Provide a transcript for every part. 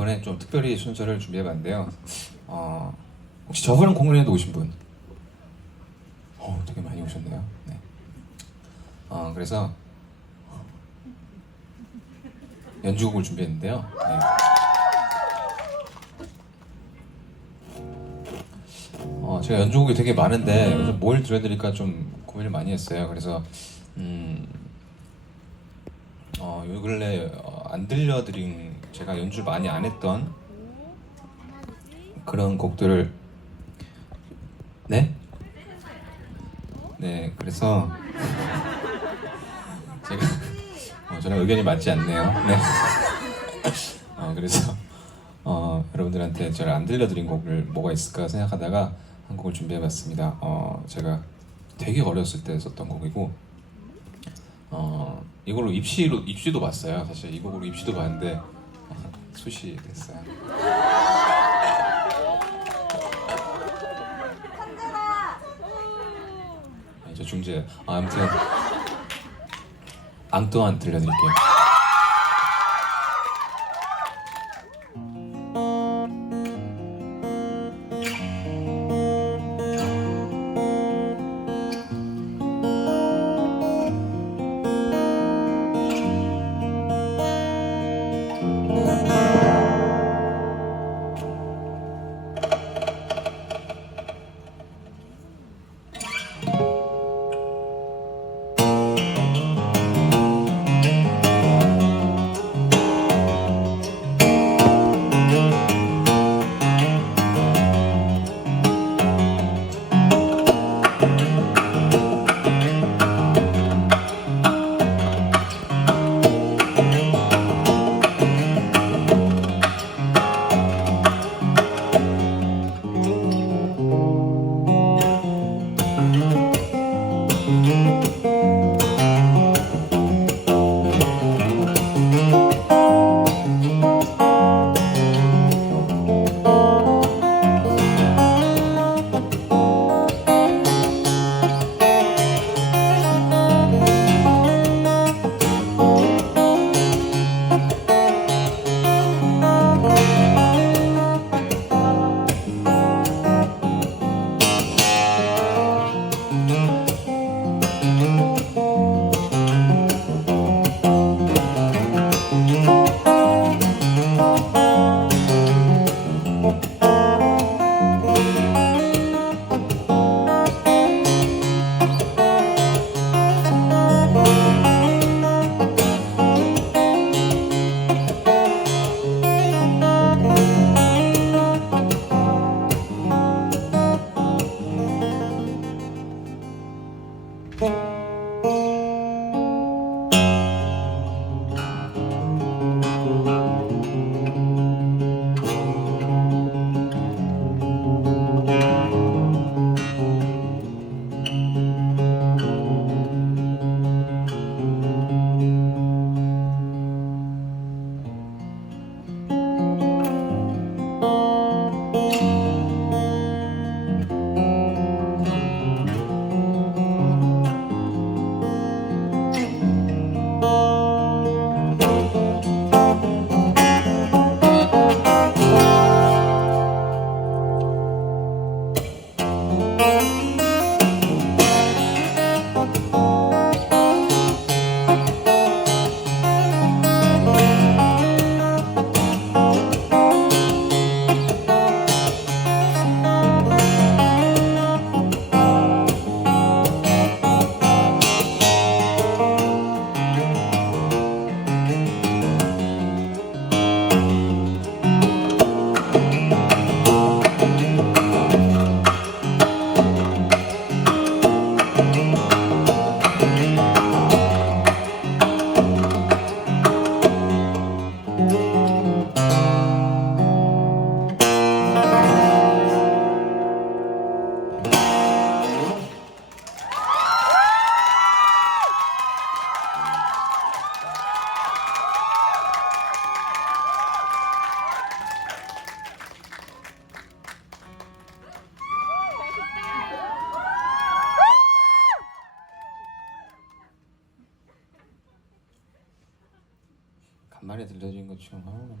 이번에 좀 특별히 순서를 준비해봤는데요. 어, 혹시 저번 공연에도 오신 분? 어, 되게 많이 오셨네요. 네. 어, 그래서 연주곡을 준비했는데요. 네. 어, 제가 연주곡이 되게 많은데 요즘 뭘 들려드릴까 좀 고민을 많이 했어요. 그래서 음, 어, 요 근래 어, 안 들려드린 제가 연주를 많이 안 했던 그런 곡들을 네? 네, 그래서 제가 어, 저랑 의견이 맞지 않네요. 네. 어, 그래서 어, 여러분들한테 제가 안 들려드린 곡을 뭐가 있을까 생각하다가 한 곡을 준비해봤습니다. 어, 제가 되게 어렸을 때 썼던 곡이고 어, 이걸로 입시로 입시도 봤어요. 사실 이 곡으로 입시도 봤는데 어, 수시 됐어요. 아, 저 중재. 아, 아무튼 앙뚜안 들려드릴게요. Música 말이 들려진 것 지금 하는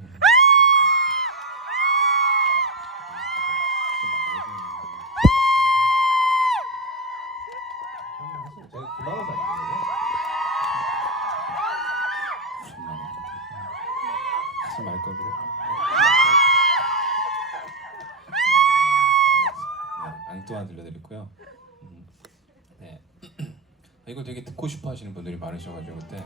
제가 이거 되게 듣고 싶어 하시는 분들이 많으셔가지고 그때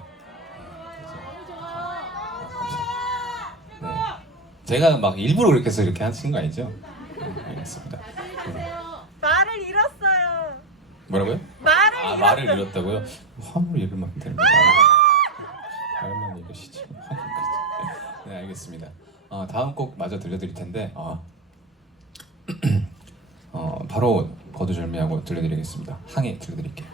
제가 막 일부러 그렇게 해서 이렇게 하신 거 아니죠? 네, 알겠습니다. 네. 말을 잃었어요. 뭐라고요? 말을 아 잃었어요. 말을 잃었다고요? 화물 잃으면 안 됩니다. 말만 잃으시지. 네 알겠습니다. 어, 다음 곡 마저 들려드릴 텐데 어, 어, 바로 거두절미하고 들려드리겠습니다. 항해 들려드릴게요.